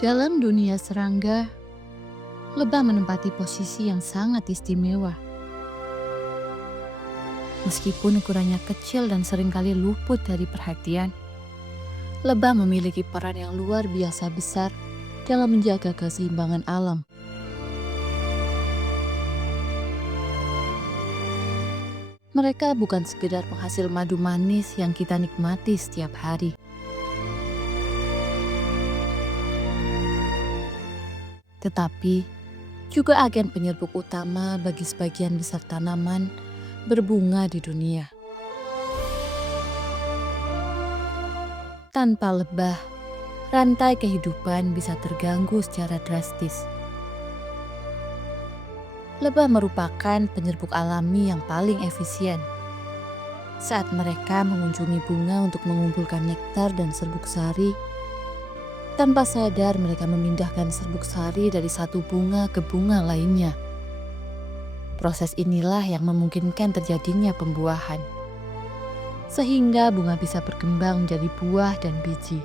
Dalam dunia serangga, lebah menempati posisi yang sangat istimewa. Meskipun ukurannya kecil dan seringkali luput dari perhatian, lebah memiliki peran yang luar biasa besar dalam menjaga keseimbangan alam. Mereka bukan sekedar penghasil madu manis yang kita nikmati setiap hari. Tetapi juga agen penyerbuk utama bagi sebagian besar tanaman berbunga di dunia. Tanpa lebah, rantai kehidupan bisa terganggu secara drastis. Lebah merupakan penyerbuk alami yang paling efisien. Saat mereka mengunjungi bunga untuk mengumpulkan nektar dan serbuk sari, tanpa sadar mereka memindahkan serbuk sari dari satu bunga ke bunga lainnya. Proses inilah yang memungkinkan terjadinya pembuahan, sehingga bunga bisa berkembang menjadi buah dan biji.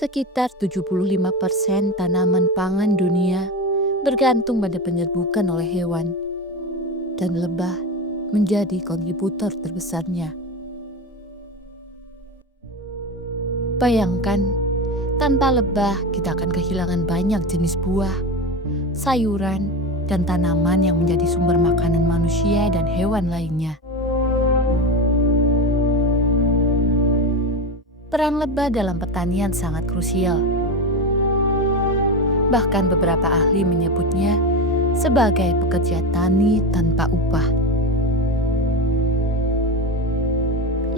Sekitar 75% tanaman pangan dunia bergantung pada penyerbukan oleh hewan, dan lebah menjadi kontributor terbesarnya. Bayangkan, tanpa lebah kita akan kehilangan banyak jenis buah, sayuran, dan tanaman yang menjadi sumber makanan manusia dan hewan lainnya. Peran lebah dalam pertanian sangat krusial. Bahkan beberapa ahli menyebutnya sebagai pekerja tani tanpa upah.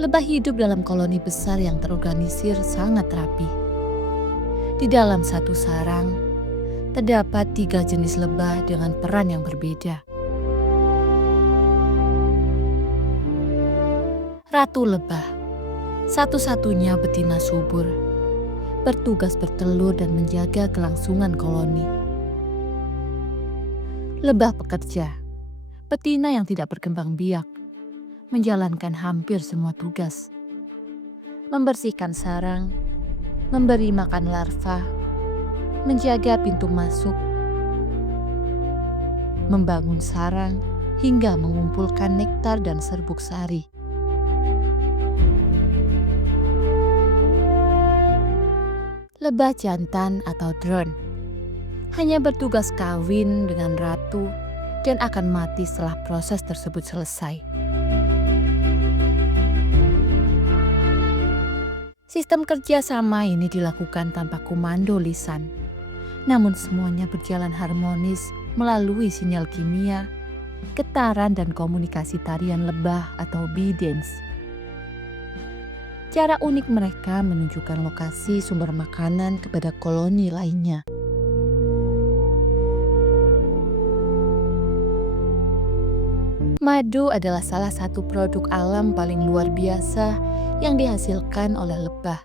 Lebah hidup dalam koloni besar yang terorganisir sangat rapi. Di dalam satu sarang, terdapat 3 jenis lebah dengan peran yang berbeda. Ratu lebah, satu-satunya betina subur, bertugas bertelur dan menjaga kelangsungan koloni. Lebah pekerja, betina yang tidak berkembang biak, menjalankan hampir semua tugas. Membersihkan sarang, memberi makan larva, menjaga pintu masuk, membangun sarang, hingga mengumpulkan nektar dan serbuk sari. Lebah jantan atau drone hanya bertugas kawin dengan ratu dan akan mati setelah proses tersebut selesai. Sistem kerjasama ini dilakukan tanpa komando lisan, namun semuanya berjalan harmonis melalui sinyal kimia, getaran, dan komunikasi tarian lebah atau bee dance. Cara unik mereka menunjukkan lokasi sumber makanan kepada koloni lainnya. Madu adalah salah satu produk alam paling luar biasa yang dihasilkan oleh lebah.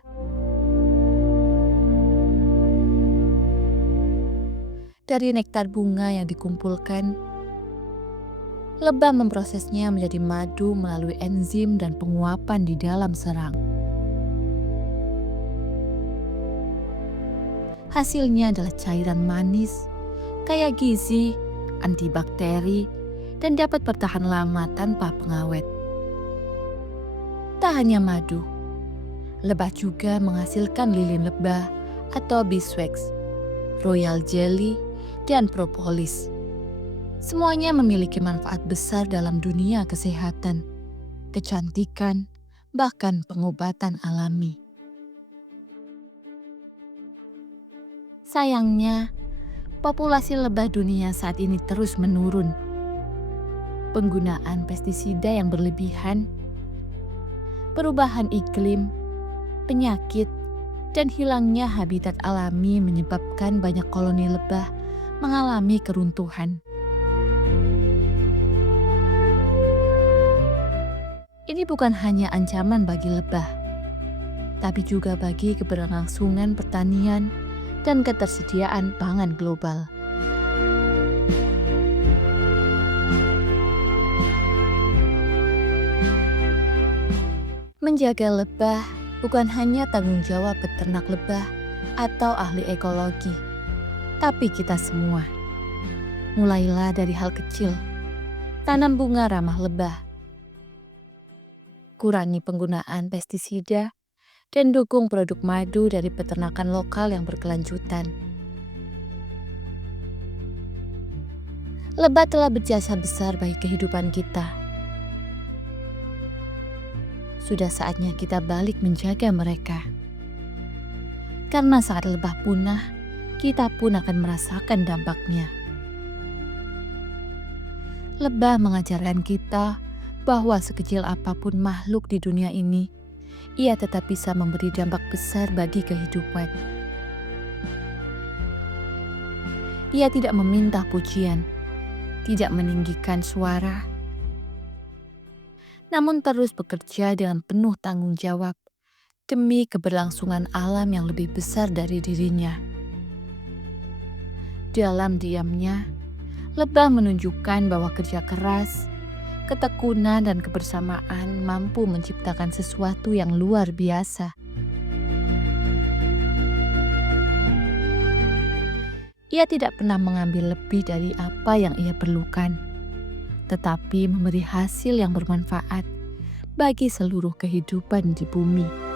Dari nektar bunga yang dikumpulkan, lebah memprosesnya menjadi madu melalui enzim dan penguapan di dalam serang. Hasilnya adalah cairan manis, kaya gizi, antibakteri, dan dapat bertahan lama tanpa pengawet. Tak hanya madu, lebah juga menghasilkan lilin lebah atau beeswax, royal jelly, dan propolis. Semuanya memiliki manfaat besar dalam dunia kesehatan, kecantikan, bahkan pengobatan alami. Sayangnya, populasi lebah dunia saat ini terus menurun. Penggunaan pestisida yang berlebihan, perubahan iklim, penyakit, dan hilangnya habitat alami menyebabkan banyak koloni lebah mengalami keruntuhan. Ini bukan hanya ancaman bagi lebah, tapi juga bagi keberlangsungan pertanian dan ketersediaan pangan global. Menjaga lebah bukan hanya tanggung jawab peternak lebah atau ahli ekologi, tapi kita semua. Mulailah dari hal kecil, tanam bunga ramah lebah, kurangi penggunaan pestisida, dan dukung produk madu dari peternakan lokal yang berkelanjutan. Lebah telah berjasa besar bagi kehidupan kita. Sudah saatnya kita balik menjaga mereka. Karena saat lebah punah, kita pun akan merasakan dampaknya. Lebah mengajarkan kita bahwa sekecil apapun makhluk di dunia ini, ia tetap bisa memberi dampak besar bagi kehidupan. Ia tidak meminta pujian, tidak meninggikan suara, namun terus bekerja dengan penuh tanggung jawab demi keberlangsungan alam yang lebih besar dari dirinya. Dalam diamnya, lebah menunjukkan bahwa kerja keras, ketekunan, dan kebersamaan mampu menciptakan sesuatu yang luar biasa. Ia tidak pernah mengambil lebih dari apa yang ia perlukan, tetapi memberi hasil yang bermanfaat bagi seluruh kehidupan di bumi.